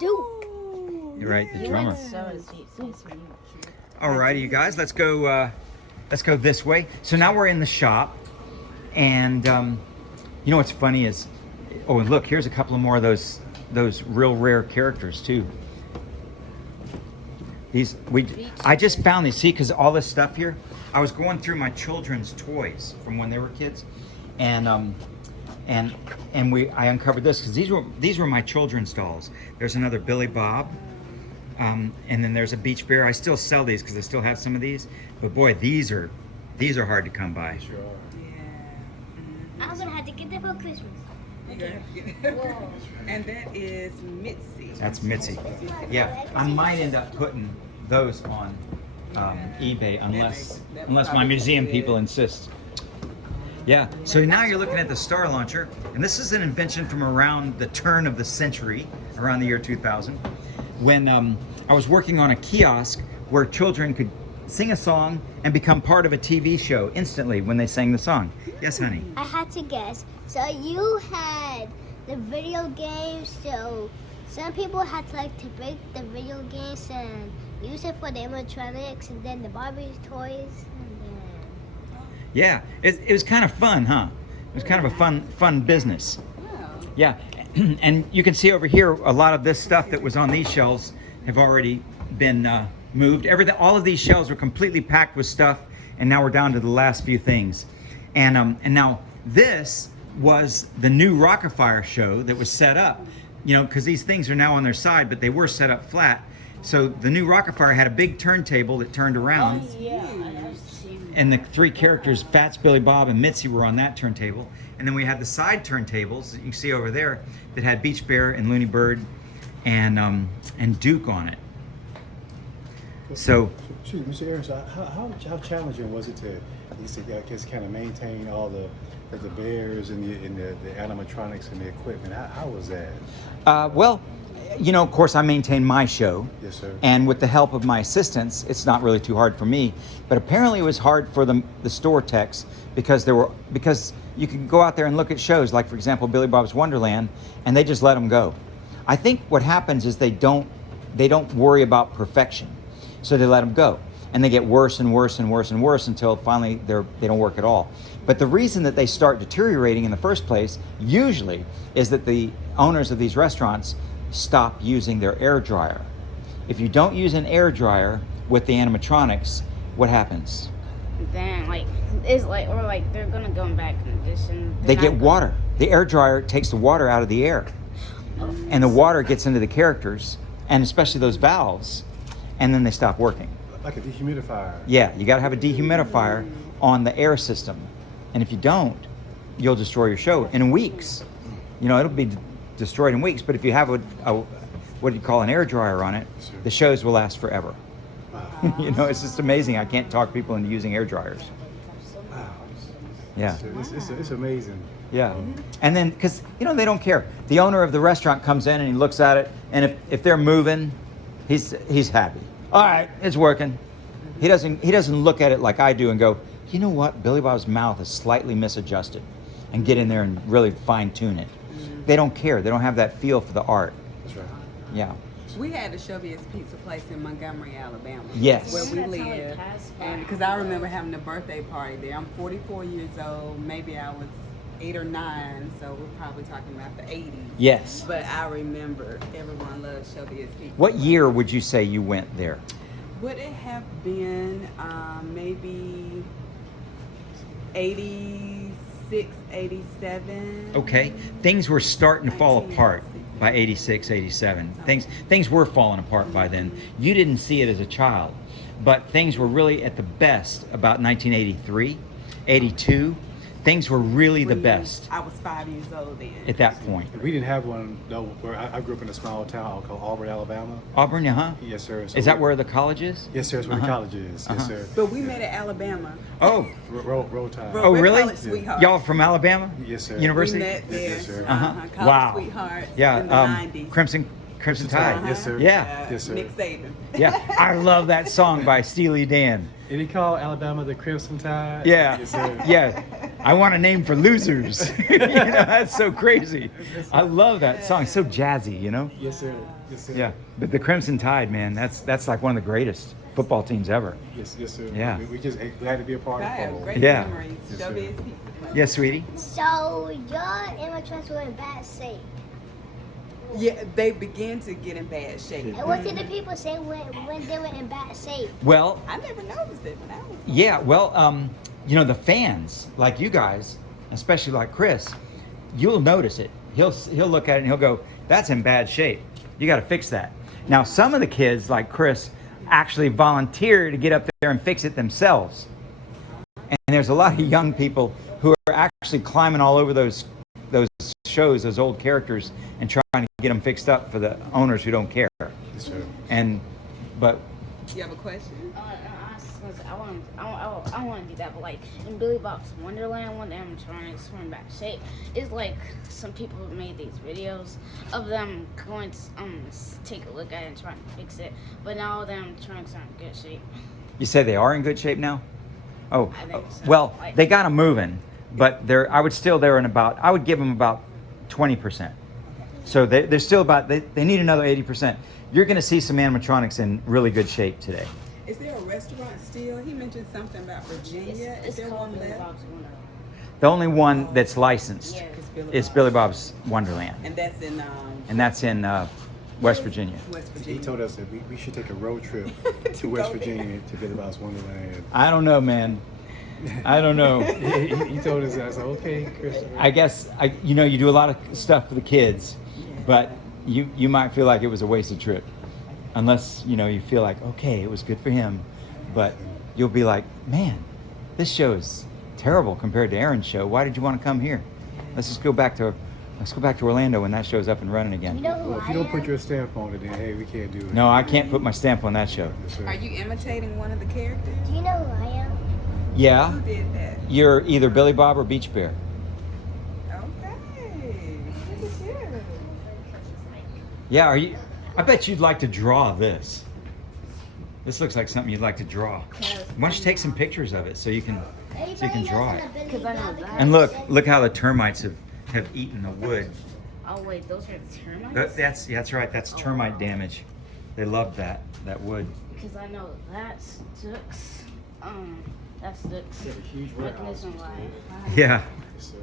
Duke. You're right, the drummer. So All righty, you guys, let's go this way. So now we're in the shop, and you know what's funny is, oh, look, here's a couple of more of those real rare characters too. I just found these, see, because all this stuff here, I was going through my children's toys from when they were kids, and I uncovered this because these were my children's dolls. There's another Billy Bob, and then there's a Beach Bear. I still sell these because I still have some of these, but boy, these are hard to come by. Sure. I'm gonna have to get them for Christmas. Whoa. And that is Mitzi. That's Mitzi. Yeah, I might end up putting those on eBay unless my museum people insist. Yeah, so now you're looking at the Star Launcher, and this is an invention from around the turn of the century, around the year 2000, when I was working on a kiosk where children could sing a song and become part of a TV show instantly when they sang the song. Yes, honey? I had to guess. So you had the video games, so some people had to break the video games and use it for the animatronics, and then the Barbie toys, and then... Yeah, it was kind of fun, huh? It was kind of a fun business. Yeah, and you can see over here a lot of this stuff that was on these shelves have already been moved. All of these shelves were completely packed with stuff, and now we're down to the last few things. And now this was the new Rock-afire show that was set up, you know, because these things are now on their side, but they were set up flat. So the new Rock-afire had a big turntable that turned around. Oh, yeah. And the three characters, Fats, Billy Bob, and Mitzi, were on that turntable. And then we had the side turntables that you can see over there that had Beach Bear and Looney Bird and Duke on it. So, shoot, Mr. Aaron, so how challenging was it to just kind of maintain all the bears and the animatronics and the equipment? How was that? well, you know, of course, I maintain my show. Yes, sir. And with the help of my assistants, it's not really too hard for me. But apparently, it was hard for the store techs because you can go out there and look at shows like, for example, Billy Bob's Wonderland, and they just let them go. I think what happens is they don't worry about perfection, so they let them go, and they get worse and worse and worse and worse until finally they don't work at all. But the reason that they start deteriorating in the first place usually is that the owners of these restaurants stop using their air dryer. If you don't use an air dryer with the animatronics, what happens? Then they're gonna go back in addition. They get water. The air dryer takes the water out of the air, and the water gets into the characters, and especially those valves, and then they stop working. Like a dehumidifier. Yeah, you got to have a dehumidifier on the air system, and if you don't, you'll destroy your show in weeks. You know, it'll be destroyed in weeks. But if you have a what do you call an air dryer on it, the shows will last forever. Wow. You know, it's just amazing. I can't talk people into using air dryers. Wow. Yeah. It's amazing. Yeah. And then, because, you know, they don't care. The owner of the restaurant comes in and he looks at it, and if they're moving, he's happy. All right, it's working. He doesn't look at it like I do and go, you know what, Billy Bob's mouth is slightly misadjusted, and get in there and really fine tune it. They don't care. They don't have that feel for the art. That's right. Yeah. We had the Chauvia's Pizza place in Montgomery, Alabama. Yes. Where we live. And because I remember having a birthday party there. I'm 44 years old. Maybe I was 8 or 9, so we're probably talking about the 80s. Yes. But I remember everyone loved Chauvia's Pizza. What year would you say you went there? Would it have been maybe 86, 87? Okay. Things were starting to fall apart by 86, 87. Things were falling apart by then. You didn't see it as a child, but things were really at the best about 1983, 82. Things were really the best I was 5 years old then. at that point. We didn't have one though. Where I grew up in a small town called Auburn, Alabama. Auburn, huh? Yes, sir. So Is that where the college is? Yes, sir. It's where the college is. Yes, sir. But we met at Alabama. Oh, Roll Tide. Oh, We're really? college sweethearts. y'all from Alabama? Yes, sir. University? We met there. Yes, sir. College Wow. sweethearts Yeah, in the 90s. Crimson Tide. Yes, sir. Yeah. Yes, sir. Nick Saban. Yeah, I love that song by Steely Dan. Did he call Alabama the Crimson Tide? Yeah, Yes, sir. yeah. I want a name for losers. You know, that's so crazy. I love that song. It's so jazzy, you know? Yes, sir. Yes, sir. Yeah. But the Crimson Tide, man, that's like one of the greatest football teams ever. Yes, yes, sir. Yeah. We just glad to be a part I of have football. great Yeah. memories. Yes, Show sir. me his pizza. Yes, sweetie? So your animatronics were in bad shape. Yeah, they begin to get in bad shape. And what did the people say when they were in bad shape? Well, I never noticed it when I was. yeah, well, you know, the fans, like you guys, especially like Chris, you'll notice it. He'll look at it and he'll go, that's in bad shape. You got to fix that. Now, some of the kids, like Chris, actually volunteer to get up there and fix it themselves. And there's a lot of young people who are actually climbing all over those shows, those old characters, and trying to get them fixed up for the owners who don't care. Yes, sir. But You have a question? I want to do that, but like in Billy Bob's Wonderland, when the animatronics were in bad shape, it's like some people have made these videos of them going to take a look at it and trying to fix it, but now the animatronics are in good shape. you say they are in good shape now? Oh, I think so. well, Like- they got them moving, but I would give them about 20%. So they're still they need another 80%. You're going to see some animatronics in really good shape today. Is there a restaurant still? He mentioned something about Virginia. Is there called one Billy left? Bob's Wonderland. The only one that's licensed Yeah. is Billy Bob's Wonderland, And that's in and that's in West Virginia. West He Virginia. told us that we should take a road trip to West Virginia to Billy Bob's Wonderland. I don't know, man. I don't know. He told us that. I said, okay, Chris. I guess you know, you do a lot of stuff for the kids, but you might feel like it was a wasted trip, unless you know you feel like okay, it was good for him, but you'll be like, man, this show is terrible compared to Aaron's show. Why did you want to come here? Let's go back to Orlando when that show's up and running You again. know who Well, if you I don't put am? your stamp on it, then hey, we can't do it. No, I can't put my stamp on that show. Yes, sir. Are you imitating one of the characters? Do you know who I am? Yeah, Who did that? you're either Billy Bob or Beach Bear. Okay. Look at you. Yeah, are you? I bet you'd like to draw this. This looks like something you'd like to draw. Why don't you take some pictures of it so you can Everybody draw knows it? I'm a Billy 'Cause I know Bob that. And look how the termites have eaten the wood. Oh wait, those are the termites? That's right. That's termite damage. They love that wood. Because I know that's Duke's. That's Duke's It's a huge warehouse. mechanism line. Yeah, Yes, sir.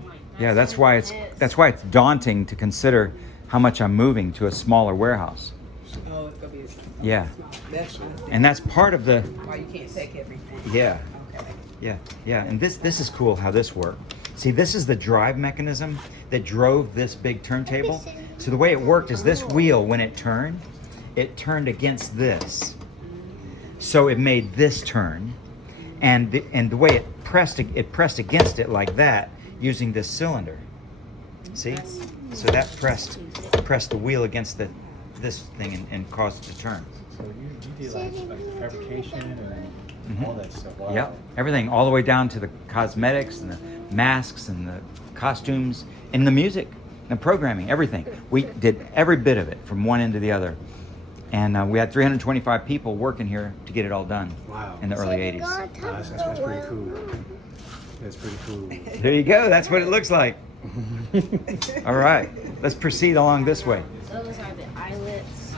I'm like, yeah. That's why it's it. daunting to consider how much I'm moving to a smaller warehouse. Oh, it's gonna be. Yeah. That's fine. And that's part of the Why you can't take everything. yeah. Okay. Yeah. And this is cool how this worked. See, this is the drive mechanism that drove this big turntable. So the way it worked is this wheel, when it turned against this. So it made this turn. And the way it pressed against it like that using this cylinder. See? So that pressed the wheel against this thing and caused it to turn. So you did like fabrication and Mhm. all that stuff. Wow. Yep, everything, all the way down to the cosmetics and the masks and the costumes and the music, the programming, everything. We did every bit of it from one end to the other. And we had 325 people working here to get it all done Wow. in the early Say 80s. God, That's pretty cool. That's pretty cool. There you go, that's what it looks like. All right, let's proceed along this way. Those are the eyelids.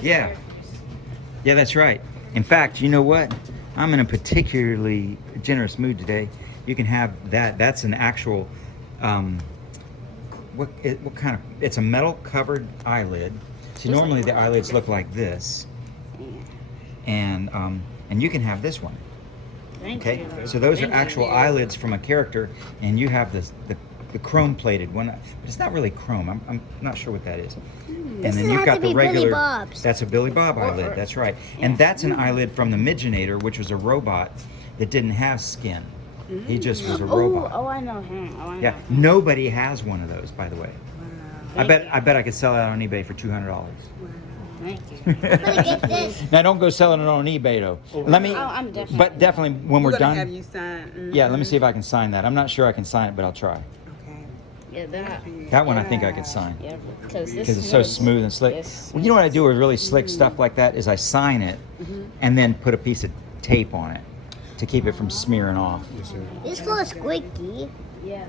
Yeah. Yeah, that's right. In fact, you know what? I'm in a particularly generous mood today. You can have that. That's an actual, what kind of, it's a metal covered eyelid. See, normally the eyelids look like this. And you can have this one. Thank Okay, you. so those are Thank you. actual eyelids from a character, and you have the chrome plated one, but it's not really chrome. I'm not sure what that is. And This then has you've to got the be Billy regular. Bob's. That's a Billy Bob eyelid. That's right, and that's an eyelid from the Midgenator, which was a robot that didn't have skin. He just was a robot. Oh, I know him. Oh, I know Yeah, him. nobody has one of those, by the way. I bet I could sell that on eBay for $200. Thank you. I'm gonna get this. Now don't go selling it on eBay though. Let me. Oh, I'm definitely. But definitely when we're We're gonna done. have you sign. Yeah, let me see if I can sign that. I'm not sure I can sign it, but I'll try. Okay. Yeah, that. That one I think I could sign Yeah, because because it's so smooth and slick. Well, you know what I do with really slick stuff like that is I sign it and then put a piece of tape on it to keep it from smearing off. Yes, sir. This floor is squeaky. Yeah,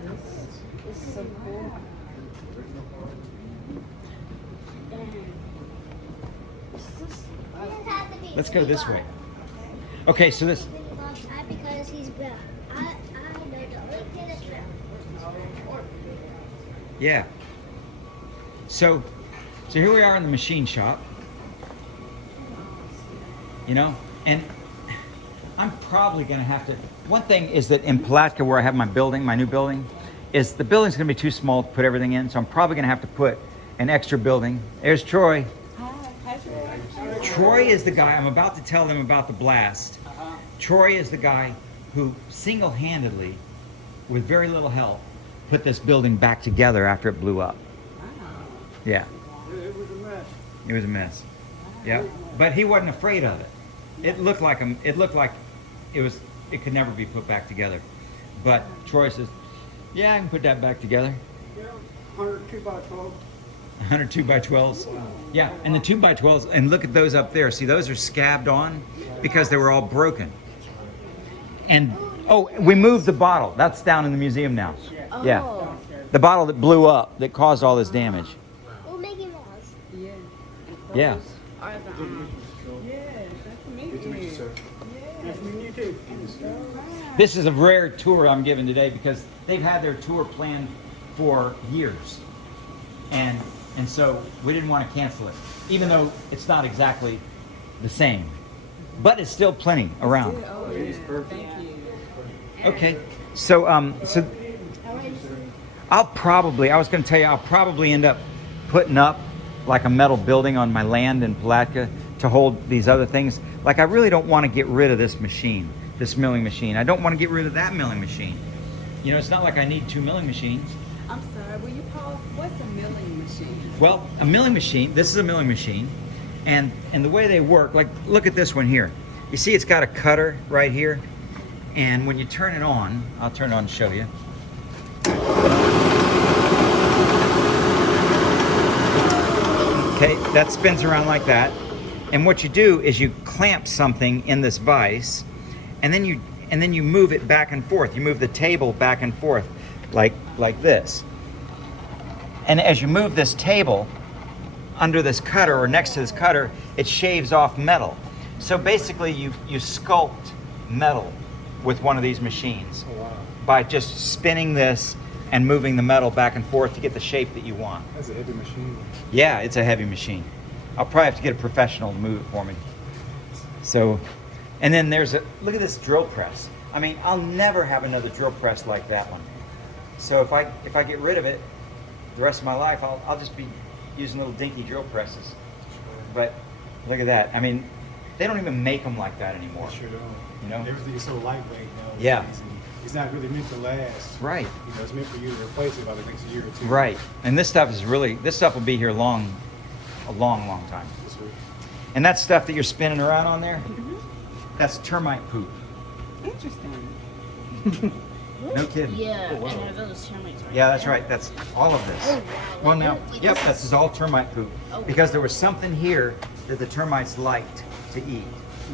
this is so cool. Let's go this way. Okay, so this. Because he's brown. I know the only thing that's brown. Yeah. So here we are in the machine shop. You know, and I'm probably going to have to. One thing is that in Palatka, where I have my building, my new building, is the building's going to be too small to put everything in. So I'm probably going to have to put an extra building. There's Troy. Hi, Troy. Troy is the guy. I'm about to tell them about the blast. Troy is the guy who single-handedly, with very little help, put this building back together after it blew up. Yeah. It was a mess. It was a mess. Yeah, but he wasn't afraid of it. It looked like it could never be put back together. But Troy says, "Yeah, I can put that back together." 102 by 12. 102 by 12s. Yeah, and the 2 by 12s, and look at those up there. See, those are scabbed on because they were all broken. And oh, we moved the bottle. That's down in the museum now. Yeah, Oh. the bottle that blew up that caused all this damage. Oh, Mickey Mouse. Yeah. Yeah. Are the, Yeah, that's me. Good to meet you, sir. Nice meeting you too. This is a rare tour I'm giving today because they've had their tour planned for years. And so we didn't want to cancel it, even though it's not exactly the same. But it's still plenty around. Oh, yeah. Thank you. Okay. So I'll probably end up putting up like a metal building on my land in Palatka to hold these other things. Like, I really don't want to get rid of this machine, this milling machine. I don't want to get rid of that milling machine. You know, it's not like I need 2 milling machines. I'm sorry, will you pause? What's a milling machine? Well, a milling machine, this is a milling machine, and the way they work, like, look at this one here. You see it's got a cutter right here, and when you turn it on, I'll turn it on and show you. Okay, that spins around like that, and what you do is you clamp something in this vise, and then you move it back and forth. You move the table back and forth like this. And as you move this table under this cutter or next to this cutter, it shaves off metal. So basically you sculpt metal with one of these machines by just spinning this and moving the metal back and forth to get the shape that you want. That's a heavy machine. Yeah, it's a heavy machine. I'll probably have to get a professional to move it for me. So, and then look at this drill press. I mean, I'll never have another drill press like that one. So if I get rid of it, the rest of my life, I'll just be using little dinky drill presses. But look at that. I mean, they don't even make them like that anymore. Sure don't. You know? Everything is so lightweight now. Yeah. It's not really meant to last. Right. You know, it's meant for you to replace it by the next year or two. Right. And this stuff will be here a long time. Yes, sir. And that stuff that you're spinning around on there, that's termite poop. Interesting. No kidding. yeah, Oh, wow. and are those termites right Yeah, that's there? right. That's all of this. Oh, wow. Well, now, Like yep, this this is all termite poop. Oh, Because wow. there was something here that the termites liked to eat.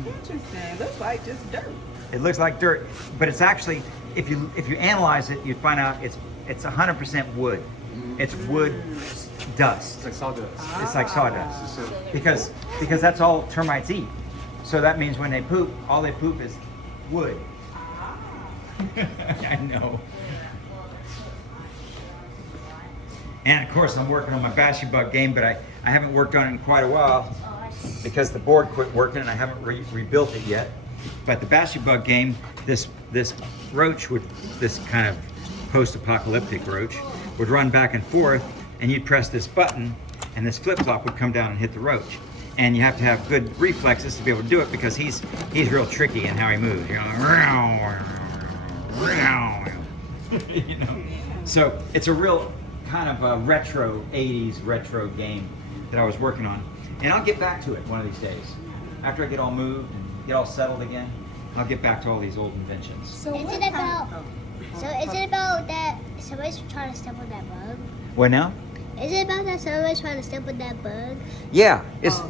Interesting. Looks like just dirt. It looks like dirt, but it's actually, if you analyze it, you find out it's 100% wood. It's wood dust. It's like sawdust. It's like sawdust. It's just a- Because that's all termites eat. So that means when they poop, all they poop is wood. I know. And of course, I'm working on my bashy bug game, but I haven't worked on it in quite a while because the board quit working and I haven't rebuilt it yet. But the bashy bug game, this roach this kind of post-apocalyptic roach would run back and forth, and you'd press this button, and this flip-flop would come down and hit the roach. And you have to have good reflexes to be able to do it because he's real tricky in how he moves. You know, So it's a real kind of a retro 80s retro game that I was working on, and I'll get back to it one of these days after I get all moved and get all settled again. I'll get back to all these old inventions. So Is what it kind- about- oh. So is it about that somebody's trying to step on that bug? What now? Is it about that somebody's trying to step on that bug? Yeah, it's Oh.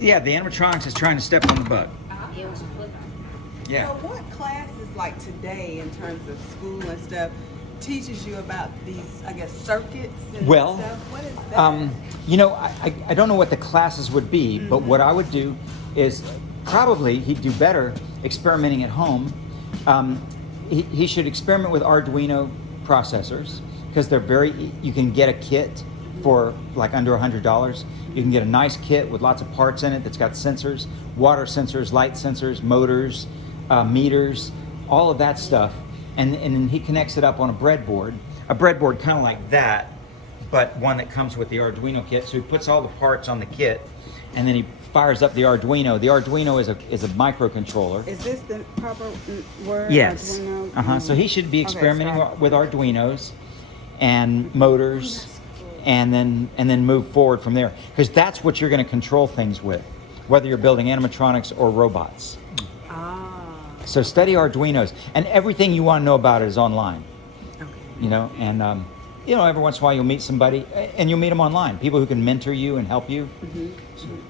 yeah. The animatronics is trying to step on the bug. It was flipping. Yeah. So what classes like today in terms of school and stuff teaches you about these, I guess, circuits and Well, stuff? What is that? you know, I don't know what the classes would be, but what I would do is probably he'd do better experimenting at home. He should experiment with Arduino processors because they're you can get a kit for like under $100. You can get a nice kit with lots of parts in it that's got sensors, water sensors, light sensors, motors, meters, all of that stuff. And then he connects it up on a breadboard kind of like that, but one that comes with the Arduino kit. So he puts all the parts on the kit, and then he fires up the Arduino. The Arduino is a microcontroller. Is this the proper word? Yes. Arduino? So he should be experimenting sorry. with Arduinos and motors, and then move forward from there, because that's what you're going to control things with, whether you're building animatronics or robots. So study Arduinos, and everything you want to know about it is online. Okay. You know, and you know, every once in a while you'll meet somebody, and you'll meet them online. People who can mentor you and help you,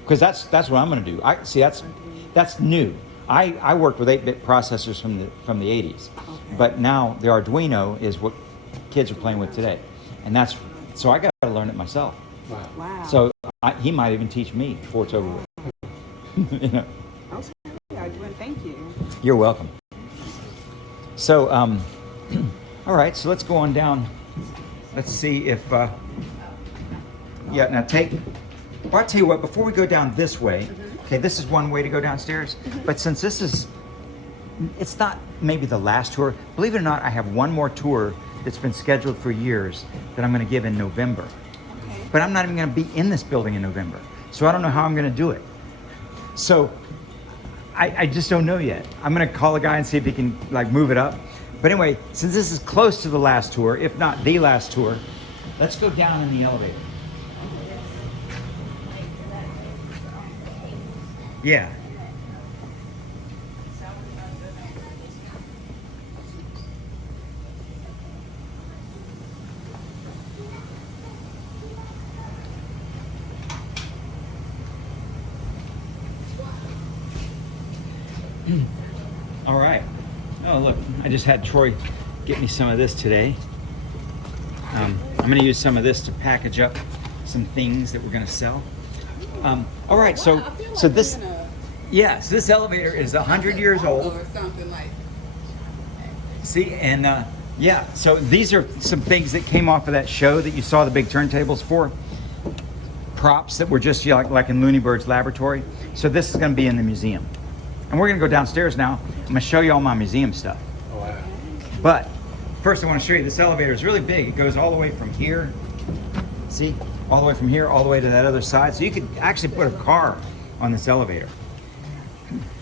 because that's what I'm going to do. I see that's new. I worked with 8-bit processors from the 80s, but now the Arduino is what kids are playing with today, and so I got to learn it myself. Wow. So he might even teach me before it's over with. You know. Okay. Arduino, thank you. You're welcome. So, all right, so let's go on down. Let's see if, now well, I'll tell you what, before we go down this way, okay, this is one way to go downstairs, but since it's not maybe the last tour, believe it or not, I have one more tour that's been scheduled for years that I'm gonna give in November. Okay. But I'm not even gonna be in this building in November, so I don't know how I'm gonna do it. So, I just don't know yet. I'm gonna call a guy and see if he can like move it up. But anyway, since this is close to the last tour, if not the last tour, let's go down in the elevator. Yeah. All right. Oh, look, I just had Troy get me some of this today. I'm going to use some of this to package up some things that we're going to sell. All right, so this, yes, this elevator is 100 years old. Or something like. See, and yeah, so these are some things that came off of that show that you saw the big turntables for. Props that were just like in Looney Bird's laboratory. So this is going to be in the museum. And we're going to go downstairs now. I'm going to show you all my museum stuff. Oh, wow. But first I want to show you this elevator is really big. It goes all the way from here. See? All the way from here, all the way to that other side. So you could actually put a car on this elevator.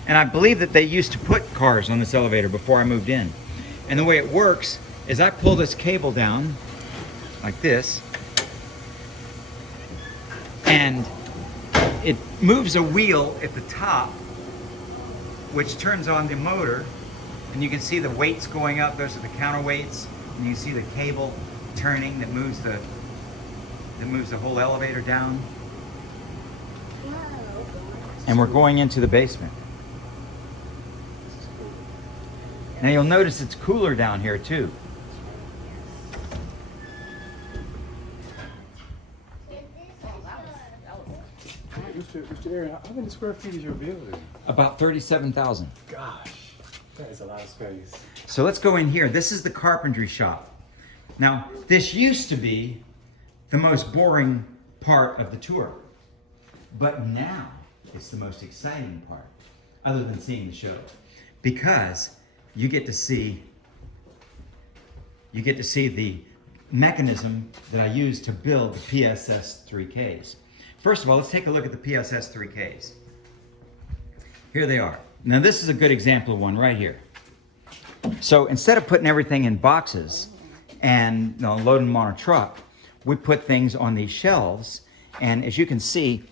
And I believe that they used to put cars on this elevator before I moved in. And the way it works is I pull this cable down like this, and it moves a wheel at the top, which turns on the motor, and you can see the weights going up. Those are the counterweights, and you can see the cable turning that moves the whole elevator down. And we're going into the basement. Now you'll notice it's cooler down here too. Mr. Aaron, how many square feet is your building? About 37,000. Gosh, that is a lot of space. So let's go in here. This is the carpentry shop. Now, this used to be the most boring part of the tour, but now it's the most exciting part, other than seeing the show, because you get to see the mechanism that I use to build the PSS 3Ks. First of all, let's take a look at the PSS 3Ks. Here they are. Now this is a good example of one right here. So instead of putting everything in boxes and loading them on a truck, we put things on these shelves, and as you can see,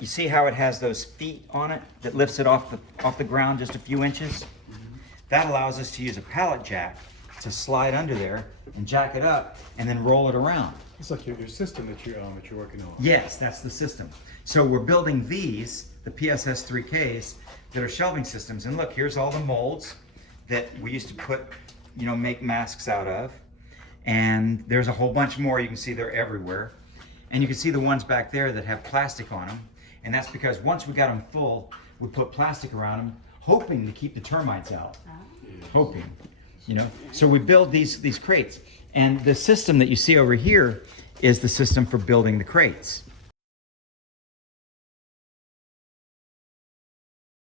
you see how it has those feet on it that lifts it off the ground just a few inches? That allows us to use a pallet jack to slide under there and jack it up and then roll it around. It's like your system that you're working on. Yes, that's the system. So we're building these the PSS3Ks that are shelving systems. And look, here's all the molds that we used to put, make masks out of. And there's a whole bunch more. You can see they're everywhere. And you can see the ones back there that have plastic on them. And that's because once we got them full, we put plastic around them, hoping to keep the termites out. Hoping, So we build these crates. And the system that you see over here is the system for building the crates.